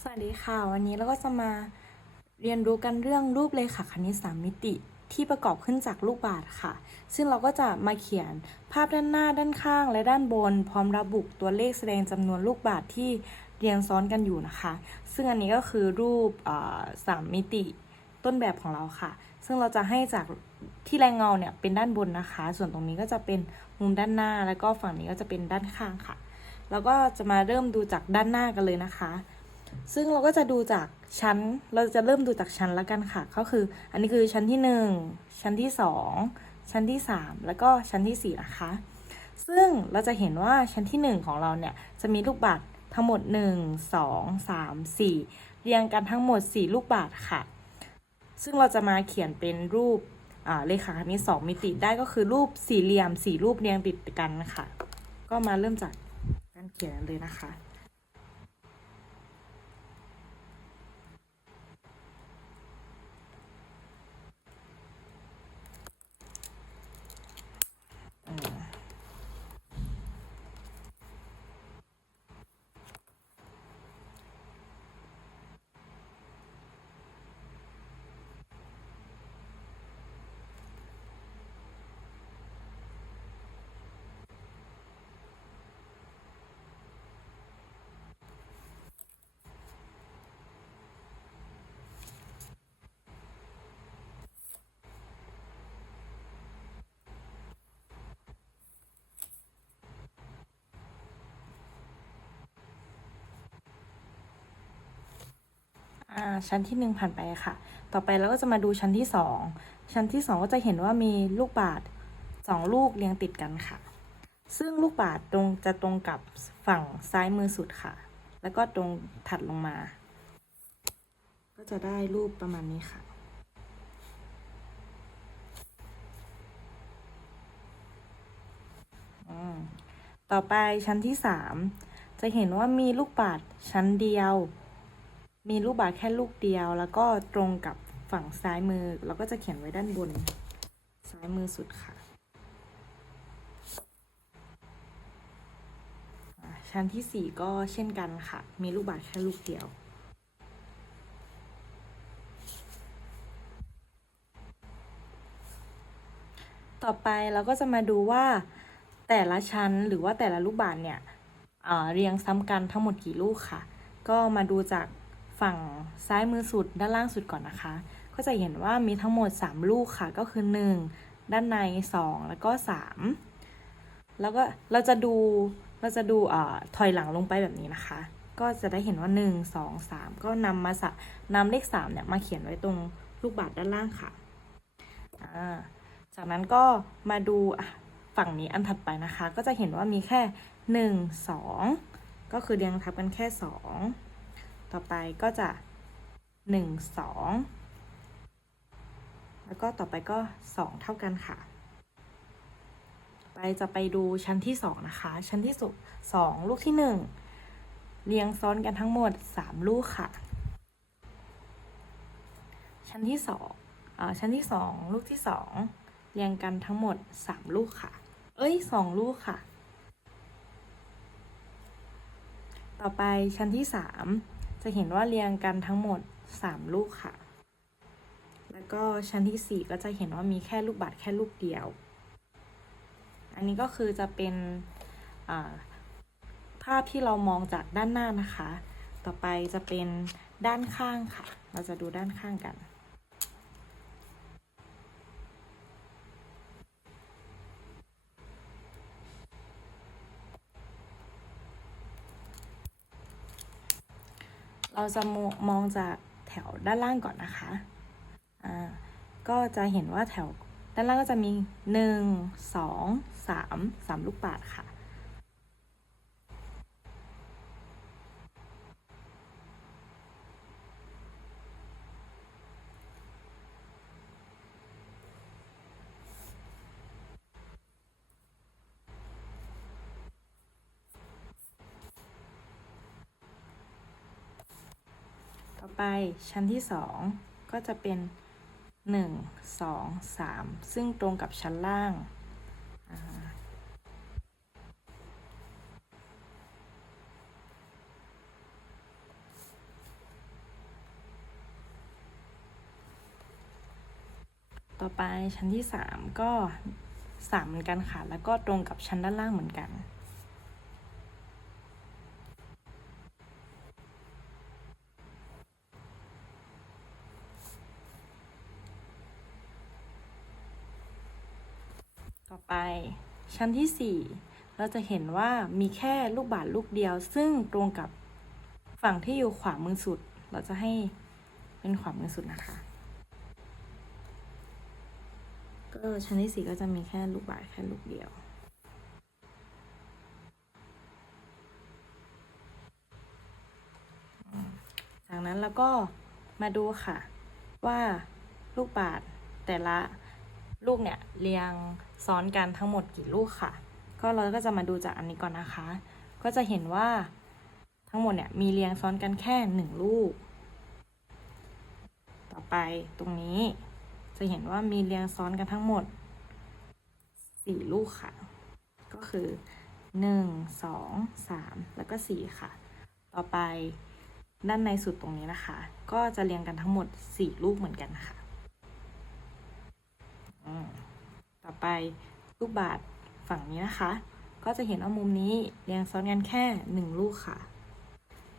สวัสดีค่ะ วันนี้เราก็จะมาเรียนรู้กันเรื่องรูปเลขาคณิตสามมิติที่ประกอบขึ้นจากลูกบาศก์ค่ะ ซึ่งเราก็จะมาเขียนภาพด้านหน้าด้านข้าง และด้านบน พร้อมระบุตัวเลขแสดงจำนวนลูกบาศก์ที่เรียงซ้อนกันอยู่นะคะ ซึ่งอันนี้ก็คือรูปสามมิติ ต้นแบบของเราค่ะ ซึ่งเราจะให้จากที่แรงเงาเนี่ยเป็นด้านบนนะคะ ส่วนตรงนี้ก็จะเป็นมุมด้านหน้า แล้วก็ฝั่งนี้ก็จะเป็นด้านข้างค่ะ แล้วก็จะมาเริ่มดูจากด้านหน้ากันเลยนะคะ ซึ่งเราก็จะดูจากชั้น เราจะเริ่มดูจากชั้นแล้วกันค่ะ ก็คือ อันนี้คือชั้นที่หนึ่งชั้นที่สองชั้นที่สามแล้วก็ชั้นที่สี่นะคะ ซึ่งเราจะเห็นว่าชั้นที่หนึ่งของเราเนี่ยจะมีลูกบาศก์ทั้งหมดหนึ่งสองสามสี่เรียงกันทั้งหมดสี่ลูกบาศก์ค่ะ ซึ่งเราจะมาเขียนเป็นรูปเลขาคณิตสองมิติได้ก็คือรูปสี่เหลี่ยมสี่รูปเรียงติดกันค่ะ ก็มาเริ่มจากการเขียนเลยนะคะ อ่า ชั้นที่หนึ่งผ่านไปค่ะ ต่อไปเราก็จะมาดูชั้นที่สองชั้นที่สองก็จะเห็นว่ามีลูกบาศก์สองลูกเรียงติดกันค่ะ ซึ่งลูกบาศก์ตรงจะตรงกับฝั่งซ้ายมือสุดค่ะ แล้วก็ตรงถัดลงมา ก็จะได้รูปประมาณนี้ค่ะต่อไปชั้นที่สามจะเห็นว่ามีลูกบาศก์ชั้นเดียว มีลูกบาศก์แค่ลูกเดียว แล้วก็ตรงกับฝั่งซ้ายมือ เราก็จะเขียนไว้ด้านบน ซ้ายมือสุดค่ะ ชั้นที่สี่ก็เช่นกันค่ะ มีลูกบาศก์แค่ลูกเดียวต่อไปเราก็จะมาดูว่าแต่ละชั้นหรือว่าแต่ละลูกบาศก์เนี่ยเเรียงซ้ำกันทั้งหมดกี่ลูกค่ะ ก็มาดูจาก ฝั่งซ้ายมือสุดด้านล่างสุดก่อนนะคะ ก็จะเห็นว่ามีทั้งหมด 3 ลูกค่ะ ก็คือ 1 ด้านใน 2 แล้วก็ 3 แล้วก็เราจะดูเราจะดูเอ่อถอยหลังลงไปแบบนี้นะคะ ก็จะได้เห็นว่า 1 2 3 ก็นำมาสะนำเลข3เนี่ยมาเขียนไว้ตรงลูกบาศก์ด้านล่างค่ะอ่าจากนั้นก็มาดูฝั่งนี้อันถัดไปนะคะ ก็จะเห็นว่ามีแค่หนึ่งสองก็คือเรียงทับกันแค่สอง ต่อไปก็จะหนึ่งสองแล้วก็ต่อไปก็สองเท่ากันค่ะ ไปจะไปดูชั้นที่สองนะคะ ชั้นที่สองลูกที่หนึ่งเรียงซ้อนกันทั้งหมดสามลูกค่ะ ชั้นที่สองอ่าชั้นที่สองลูกที่สองเรียงกันทั้งหมดสามลูกค่ะ เอ้ยสองลูกค่ะต่อไปชั้นที่สาม จะเห็นว่าเรียงกันทั้งหมดสามลูกค่ะ แล้วก็ชั้นที่สี่ก็จะเห็นว่ามีแค่ลูกบาศก์แค่ลูกเดียว อันนี้ก็คือจะเป็นภาพที่เรามองจากด้านหน้านะคะ ต่อไปจะเป็นด้านข้างค่ะ เราจะดูด้านข้างกัน เราจะมองจากแถวด้านล่างก่อนนะคะ อ่า ก็จะเห็นว่าแถวด้านล่างก็จะมีหนึ่งสองสามสามลูกบาดค่ะ ไปชั้นที่ 2 ก็จะเป็น 1 2 3 ซึ่งตรงกับชั้นล่าง ต่อไปชั้นที่ 3 ก็ 3 เหมือนกันค่ะ แล้วก็ตรงกับชั้นด้านล่างเหมือนกัน ต่อไปชั้นที่สี่เราจะเห็นว่ามีแค่ลูกบาศก์ลูกเดียว ซึ่งตรงกับฝั่งที่อยู่ขวามือสุด เราจะให้เป็นขวามือสุดนะคะ ก็ชั้นที่สี่ก็จะมีแค่ลูกบาศก์แค่ลูกเดียวจากนั้นเราก็มาดูค่ะ ว่าลูกบาศก์แต่ละ ลูกเนี่ยเรียงซ้อนกันทั้งหมดกี่ลูกค่ะ ก็เราก็จะมาดูจากอันนี้ก่อนนะคะ ก็จะเห็นว่าทั้งหมดเนี่ยมีเรียงซ้อนกันแค่หนึ่งลูก ต่อไปตรงนี้จะเห็นว่ามีเรียงซ้อนกันทั้งหมดสี่ลูกค่ะ ก็คือหนึ่งสองสามแล้วก็สี่ค่ะ ต่อไปด้านในสุดตรงนี้นะคะ ก็จะเรียงกันทั้งหมดสี่ลูกเหมือนกันค่ะ ต่อไปลูกบาศก์ฝั่งนี้นะคะ ก็จะเห็นว่ามุมนี้เรียงซ้อนกันแค่หนึ่งลูกค่ะ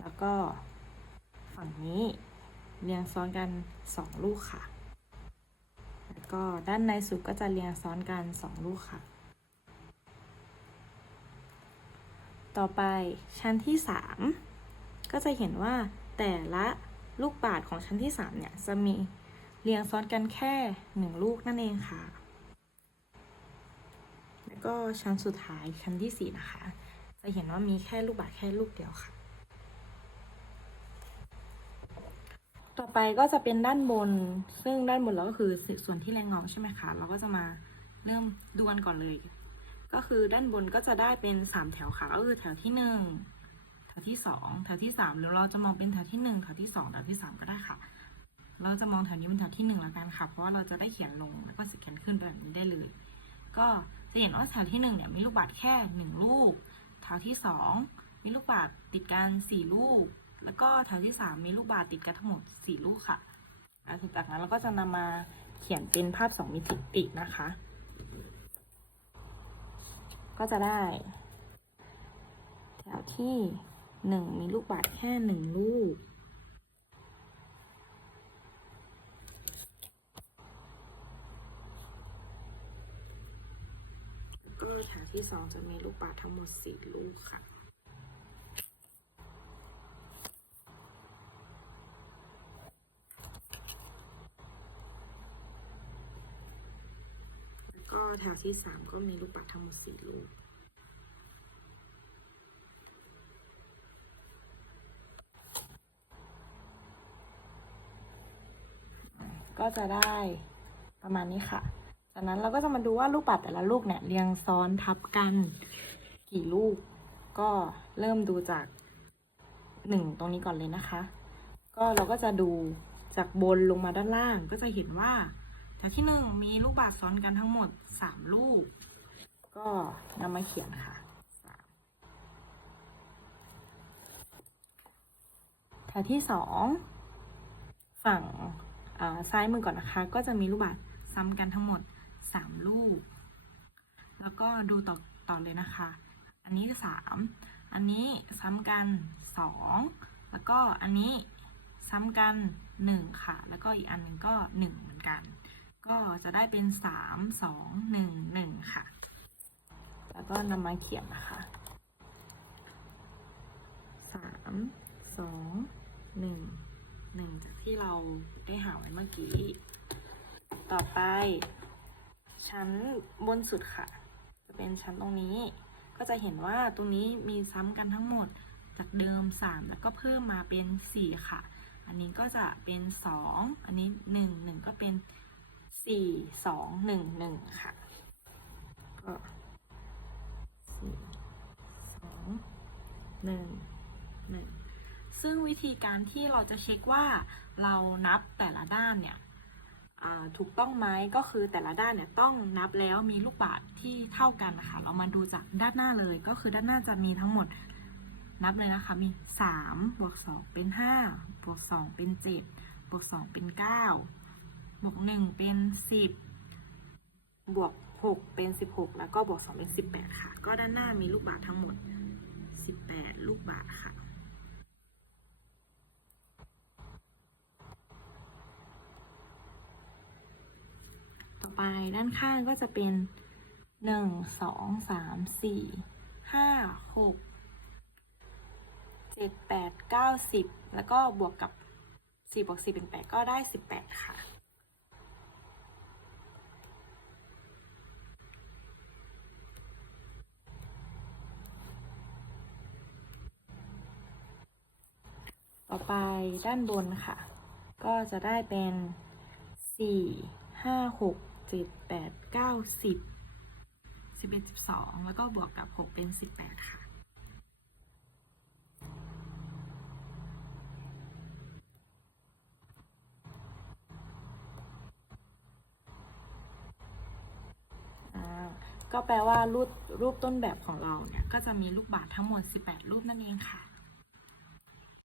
แล้วก็ฝั่งนี้เรียงซ้อนกันสองลูกค่ะ แล้วก็ด้านในสุดก็จะเรียงซ้อนกันสองลูกค่ะ ต่อไปชั้นที่สามก็จะเห็นว่าแต่ละลูกบาศก์ของชั้นที่สามเนี่ยจะมี เรียงซ้อนกันแค่หนึ่งลูกนั่นเองค่ะ แล้วก็ชั้นสุดท้ายชั้นที่สี่นะคะ จะเห็นว่ามีแค่ลูกบาศก์แค่ลูกเดียวค่ะ ต่อไปก็จะเป็นด้านบน ซึ่งด้านบนเราก็คือส่วนที่แรงเงาใช่ไหมคะ เราก็จะมาเริ่มดูนก่อนเลย ก็คือด้านบนก็จะได้เป็นสามแถวค่ะก็คือแถวที่หนึ่งแถวที่สองแถวที่สามหรือเราจะมองเป็นแถวที่หนึ่งแถวที่สองแถวที่สามก็ได้ค่ะ เราจะมองแถวนี้เป็นแถวที่หนึ่งแล้วกันค่ะ เพราะว่าเราจะได้เขียนลงแล้วก็สแกนขึ้นแบบนี้ได้เลย ก็จะเห็นว่าแถวที่หนึ่งเนี่ยมีลูกบาศก์แค่หนึ่งลูก แถวที่สองมีลูกบาศก์ติดกันสี่ลูก แล้วก็แถวที่สามมีลูกบาศก์ติดกันทั้งหมดสี่ลูกค่ะอะจากนั้นเราก็จะนำมาเขียนเป็นภาพสองมิตินะคะ ก็จะได้ แถวที่หนึ่งมีลูกบาศก์แค่หนึ่งลูก แล้วก็แถว ที่สองจะมีลูกบาศก์ทั้งหมดสี่ลูกค่ะแล้วก็แถวที่สามก็มีลูกบาศก์ทั้งหมดสี่ลูก ก็จะได้ประมาณนี้ค่ะ จากนั้นเราก็จะมาดูว่าลูกปัดแต่ละลูกเนี่ยเรียงซ้อนทับกันกี่ลูก ก็เริ่มดูจากหนึ่งตรงนี้ก่อนเลยนะคะ ก็เราก็จะดูจากบนลงมาด้านล่างก็จะเห็นว่าแถวที่หนึ่งมีลูกบาศก์ซ้อนกันทั้งหมดสามลูก ก็นำมาเขียนค่ะแถวที่สองฝั่งซ้ายมือก่อนนะคะ ก็จะมีลูกบาศก์ซ้ำกันทั้งหมด 3ลูก แล้วก็ดูต่อต่อเลยนะคะ อันนี้3อันนี้ซ้ำกัน2แล้วก็อันนี้ซ้ำกัน1ค่ะ แล้วก็อีกอันหนึงก็1เหมือนกัน ก็จะได้เป็น3 2 1 1ค่ะ แล้วก็นำมาเขียนนะคะ3 2 1หนึ่งจากที่เราได้หาไว้เมื่อกี้ ต่อไป ชั้นบนสุดค่ะ จะเป็นชั้นตรงนี้ ก็จะเห็นว่าตรงนี้มีซ้ำกันทั้งหมดจากเดิม 3 แล้วก็เพิ่มมาเป็น 4 ค่ะ อันนี้ก็จะเป็น 2 อันนี้ 1 1 ก็เป็น 4 2 1 1 ค่ะก็4 2 1 1 ซึ่งวิธีการที่เราจะเช็คว่าเรานับแต่ละด้านเนี่ย ถูกต้องไหมก็คือแต่ละด้านเนี่ยต้องนับแล้วมีลูกบาศก์ที่เท่ากันนะคะเรามาดูจากด้านหน้าเลย ก็คือด้านหน้าจะมีทั้งหมดนับเลยนะคะมี3บวก2เป็น5บวก2เป็น7บวก2เป็น9บวก1เป็น 10 บวก 6 เป็น 16 แล้วก็บวก 2 เป็น 18 ค่ะ ก็ด้านหน้ามีลูกบาศก์ทั้งหมด 18 ลูกบาศก์ค่ะ ไปด้านข้างก็จะเป็น 1 2 3 4 5 6 7 8 9 10 แล้วก็บวกกับ 4 บวก 4 เป็น 8 ก็ได้ 18 ค่ะ ต่อไปด้านบนค่ะ ก็จะได้เป็นสี่ห้าหก เจ็ดแปดเก้าสิบสิบเอ็ดสิบสองแล้วก็บวกกับหกเป็นสิบแปดค่ะ ก็แปลว่ารูปรูปต้นแบบของเราเนี่ย ก็จะมีลูกบาศก์ทั้งหมด 18 รูปนั่นเองค่ะ